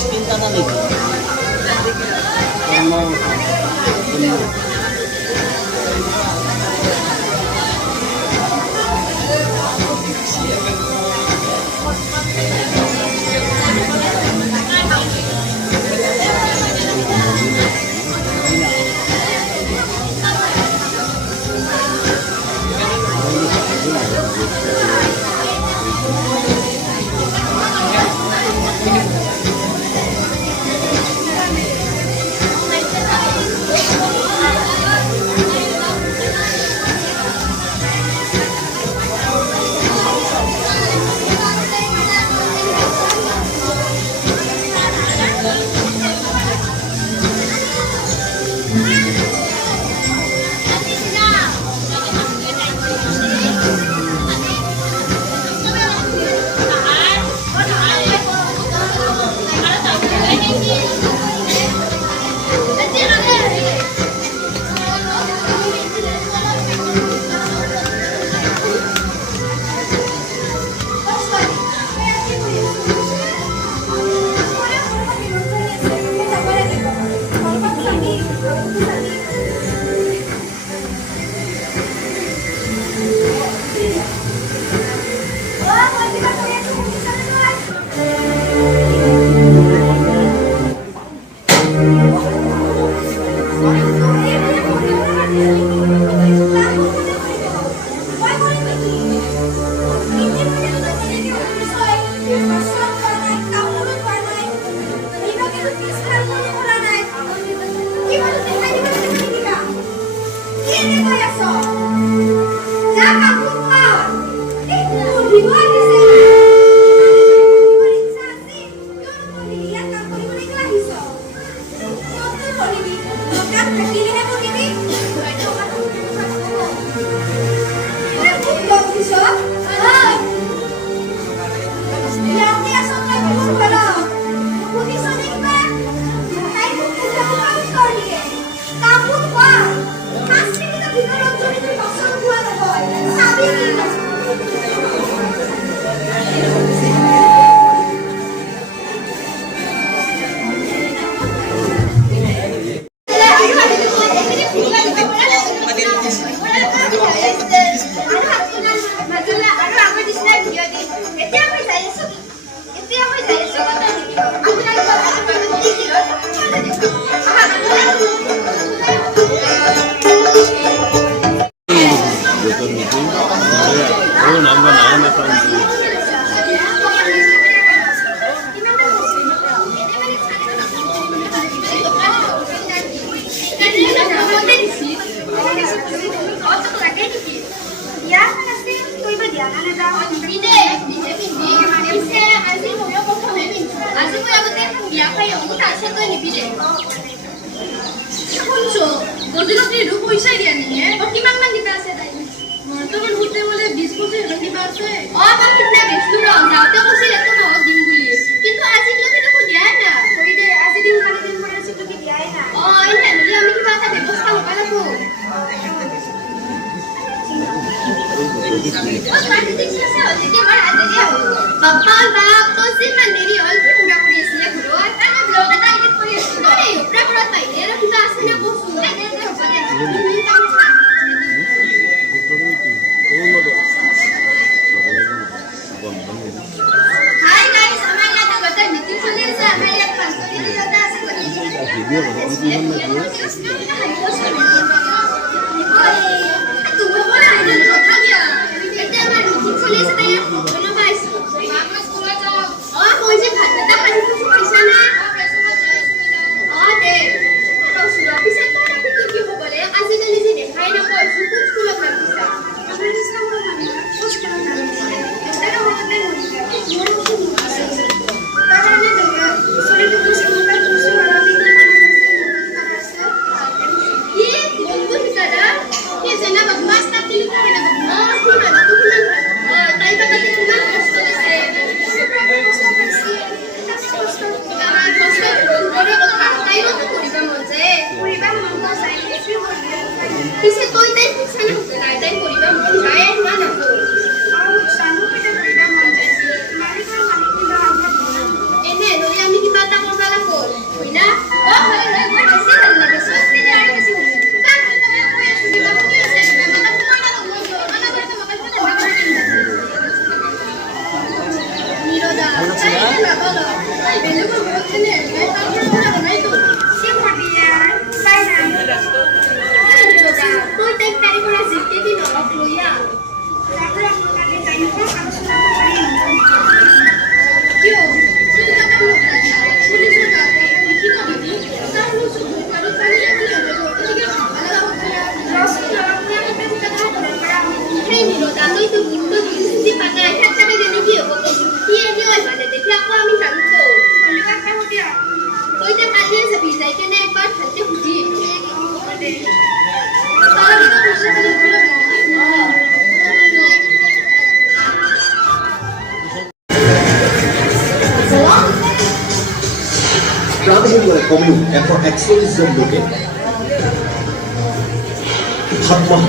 Screen টানা নেকি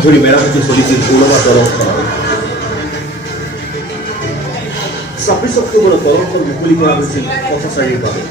ধৰে মেৰামতি চলিছিল পুৰোনো দলং 26 অক্টোবৰত দলংখন মুকলি কৰা হৈছিল পথচাৰীৰ বাবে।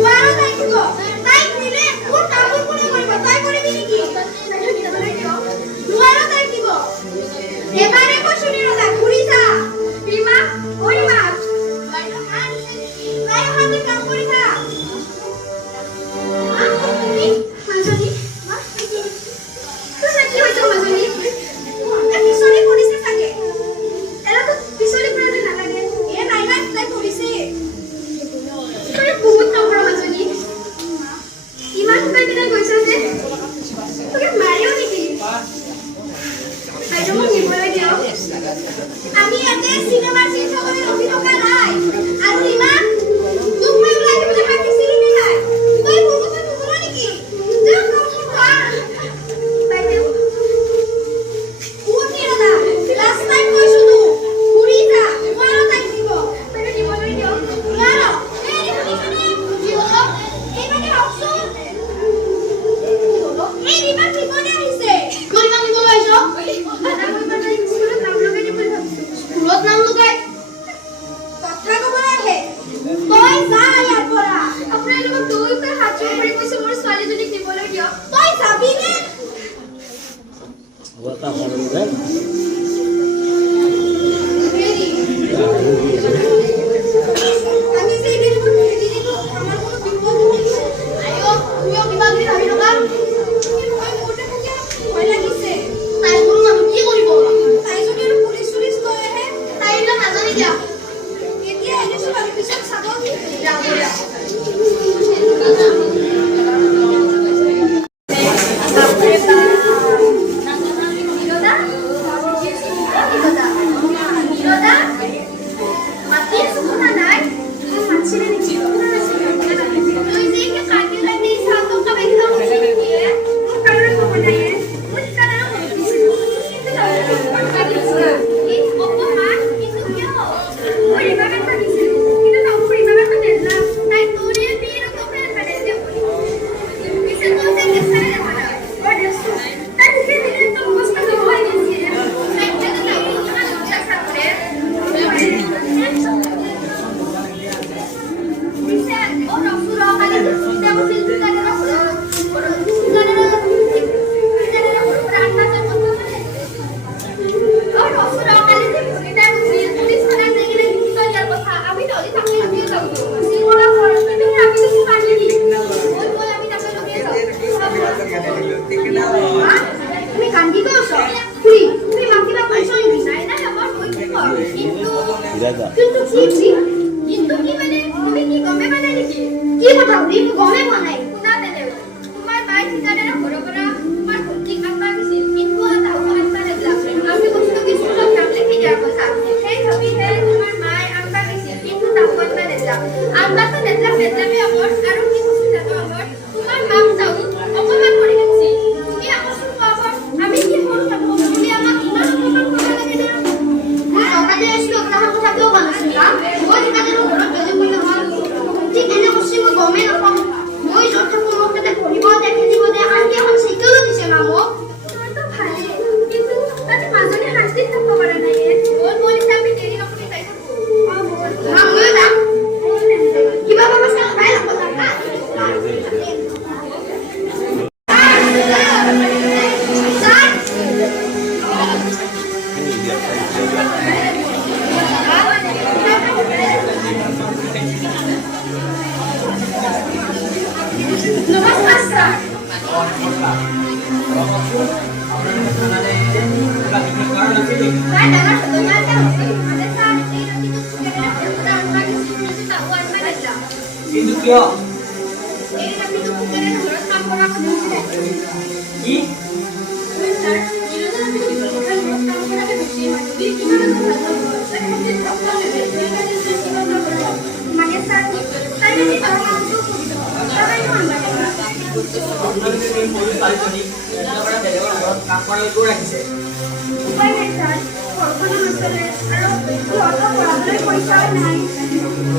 Wow! Bota para o velho.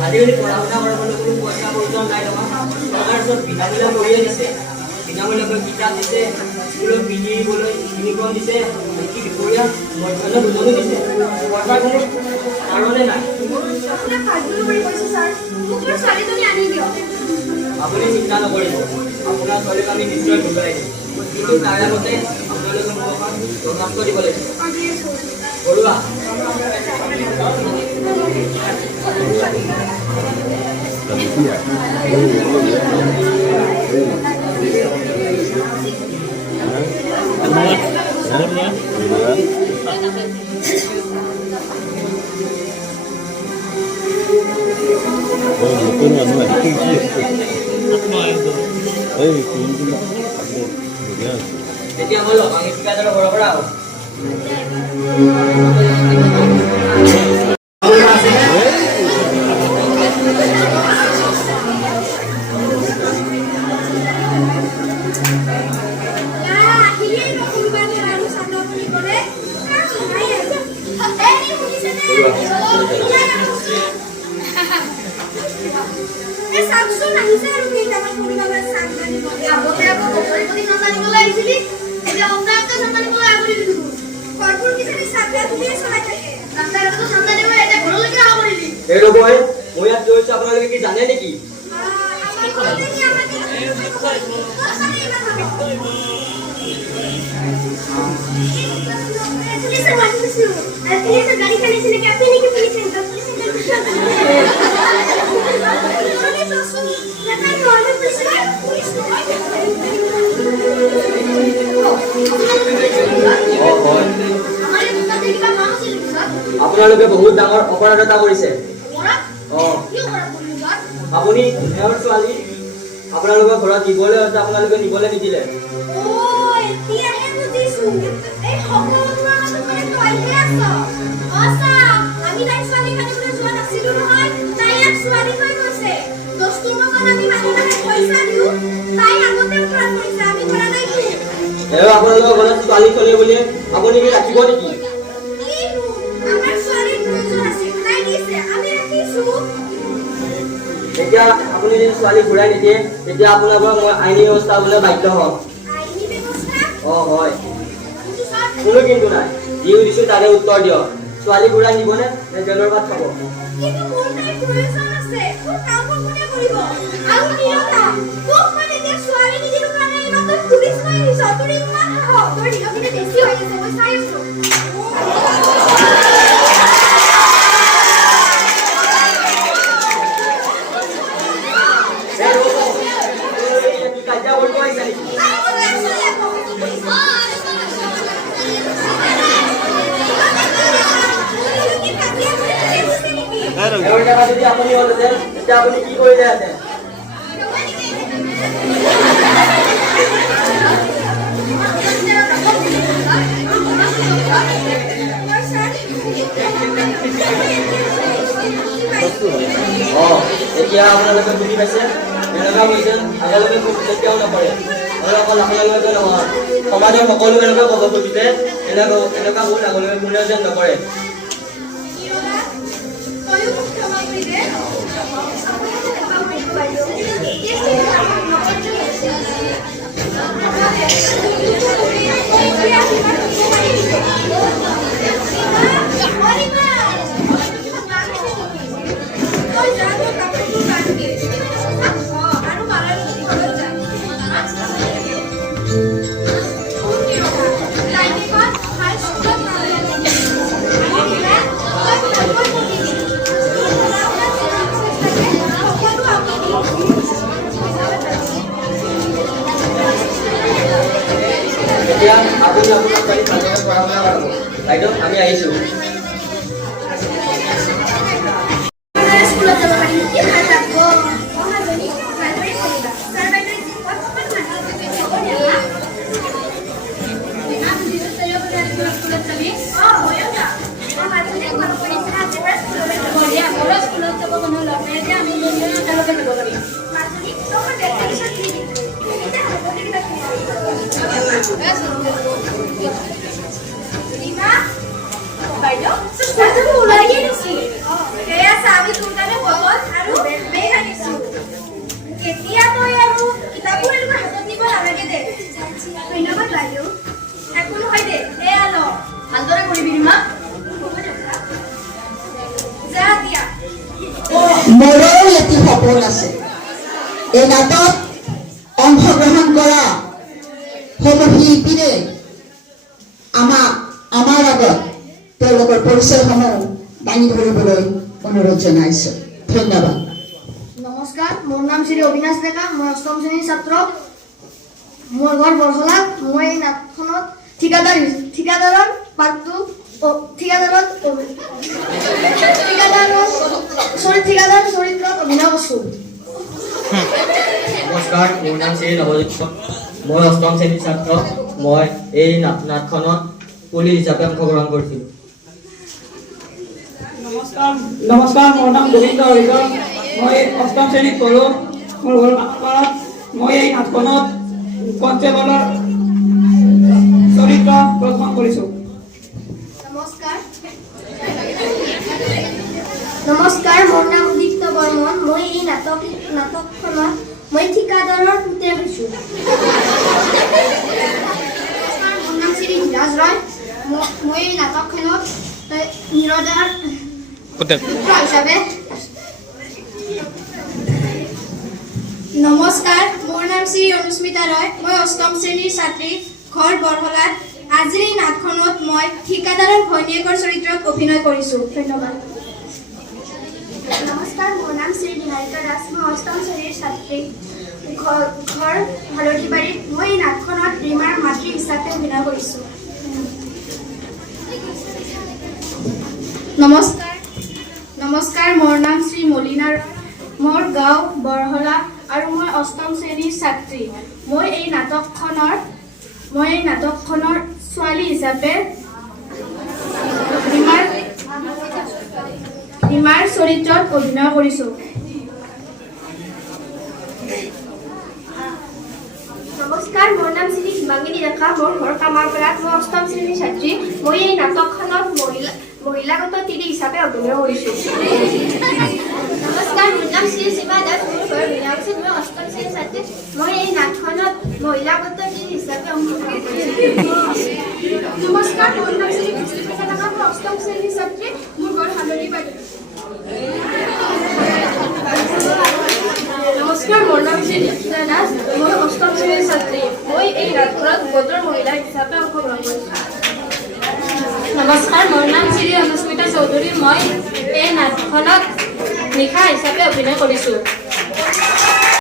আজিকালি পঢ়া শুনা কৰিবলৈ কোনো পইচা প্ৰয়োজন নাই নহয়। চৰকাৰে চব বিনামূলীয়া কৰিয়ে দিছে। বিনামূলীয়াকৈ কিতাপ দিছে, স্কুলত পিন্ধিবলৈ ইউনিফৰ্ম দিছে, দুপৰীয়া মধ্যাহ্ন ভোজনো দিছে। পইচাৰ কোনো কাৰণে নাই। আপুনি চিন্তা নকৰিব, আপোনাৰ ছোৱালীক আমি নিশ্চয় ঘূৰাই দিম। কিন্তু তাৰ আগতে আপোনালোকে মোক অকণ দৰখাস্ত দিব লাগিব। বৰুৱা তেতিয়া হ'ল আমি ঠিকাদাৰৰ ঘৰৰ পৰা আহোঁ। মই ইয়াত গৈছো, আপোনালোকে কি জানে নেকি? পুলিশের মাটি দিছো আর পুলিশের গাড়ি খালি ছিল কি আপনি নাকি পুলিশ সেন্টার আপোনালোকে বহুত ডাঙৰ অপৰাধ এটা কৰিছে আপুনি এওঁৰ ছোৱালী আপোনালোকৰ ঘৰত দিবলৈ হওঁতে আপোনালোকে নিবলৈ নিদিলে আপোনালোকৰ ঘৰত ছোৱালী চলে বুলি আপুনি কি ৰাখিব নেকি এতিয়া আপুনি যদি ছোৱালী ঘূৰাই নিদিয়ে তেতিয়া আপোনালোকক মই আইনী ব্যৱস্থা হ'বলৈ বাধ্য হ'ম হয় কোনো কিন্তু নাই যি সুধিছোঁ তাৰে উত্তৰ দিয়ক ছোৱালী ঘূৰাই নিবনে নে জেলৰ ভাত খাব যদি আপুনি হ'লহেঁতেন তেতিয়া আপুনি কি কৰিলেহেঁতেন এতিয়া আপোনালোকে বুজি পাইছে এনেকুৱা হৈছে আগলৈকে কেতিয়াও নকৰে আৰু অকল আপোনালোকে নহয় সমাজৰ সকলো এনেকুৱা ক'ব খুজিছে এনেকুৱা ভুল আগলৈকে কোনেও যেন নকৰে এতিয়া আপুনি আপোনাৰ ছোৱালী ভালদৰে পঢ়া শুনা কৰাব বাইদেউ আমি আহিছোঁ মোৰো এটি সপোন আছে এই নাটক অংশগ্ৰহণ কৰা সমূহ শিল্পীৰে আমাৰ আগত তেওঁলোকৰ পৰিচয়সমূহ দাঙি ধৰিবলৈ অনুৰোধ জনাইছোঁ ধন্যবাদ নমস্কাৰ মোৰ নাম শ্ৰী অবিনাশ ডেকা মই অষ্টম শ্ৰেণীৰ ছাত্ৰ মোৰ ঘৰ বৰহলা মই এই নাটখনত ঠিকাদাৰৰ পাৰ্টটো ঠিকাদাৰৰ চৰিত্ৰত অভিনয় কৰিছোঁ নমস্কাৰ মোৰ নাম শ্ৰী নৱজিৎ মই অষ্টম শ্ৰেণীৰ ছাত্ৰ মই এই নাটখনত পুলি হিচাপে অংশগ্ৰহণ কৰিছিলোঁ নমস্কাৰ মোৰ নাম গোবিন্দ হৰিকৰ মই অষ্টম শ্ৰেণীত পঢ়োঁ মোৰ ঘৰ কামাৰপাৰাত মই এই নাটখনত কনষ্টেবলৰ চৰিত্ৰ প্ৰদৰ্শন কৰিছোঁ নমস্কাৰ মোৰ নাম উদিপ্ত বৰ্মন মই এই নাটকখনত মই ঠিকাদাৰৰ পুতেক হৈছোঁ মোৰ নাম শ্ৰী ধীৰাজ ৰয় মই এই নাটকখনত নিৰজাৰ পুত্ৰ হিচাপে নমস্কাৰ মোৰ নাম শ্ৰী অনুস্মিতা ৰয় মই অষ্টম শ্ৰেণীৰ ছাত্ৰী ঘৰ বৰহলাত আজিৰ এই নাটখনত মই ঠিকাদাৰৰ ঘৈণীয়েকৰ চৰিত্ৰত অভিনয় কৰিছোঁ। ধন্যবাদ। নমস্কাৰ, মোৰ নাম শ্ৰী নিহাৰিকা দাস। মই অষ্টম শ্ৰেণীৰ ছাত্ৰী। ঘৰ হালধিবাৰীত। মই এই নাটখনত ৰীমাৰ মাতৃ হিচাপে অভিনয় কৰিছোঁ। নমস্কাৰ, মোৰ নাম শ্ৰী মলিনা ৰয়। মোৰ গাঁও বৰহলা আৰু মই অষ্টম শ্ৰেণীৰ ছাত্ৰী। মই এই নাটকখনৰ ছোৱালী হিচাপে ৰীমাৰ চৰিত্ৰত অভিনয় কৰিছোঁ। নমস্কাৰ, মোৰ নাম শ্ৰী হিমাংগিনী ডেকা। মোৰ ঘৰ কামাৰপাৰাত। মই অষ্টম শ্ৰেণীৰ ছাত্ৰী। মই এই নাটকখনত মহিলাগত তিৰি হিচাপে অভিনয় কৰিছোঁ। নমস্কাৰ, মোৰ নাম শ্ৰী সীমা দাস। মোৰ ঘৰ বিনাবাসীত। মই অষ্টম শ্ৰেণীৰ ছাত্ৰী। মই এই নাটখনত মহিলাগত তিৰি হিচাপে অংশগ্ৰহণ কৰিছোঁ। নমস্কাৰ, মোৰ নাম শ্ৰী কৃষ্ণপ্ৰসাদ ডেকা। মই অষ্টম শ্ৰেণীৰ ছাত্ৰী। মোৰ ঘৰ হালধিবাৰীত। নমস্কাৰ, মোৰ নাম শ্ৰী দীক্ষিতা দাস। মই অষ্টম শ্ৰেণীৰ ছাত্ৰী। মই এই নাটখনত গোটৰ মহিলা হিচাপে অংশগ্ৰহণ কৰিছোঁ। নমস্কাৰ, মোৰ নাম শ্ৰী অনুস্মিতা চৌধুৰী। মই এই নাটখনত নিশা হিচাপে অভিনয় কৰিছোঁ।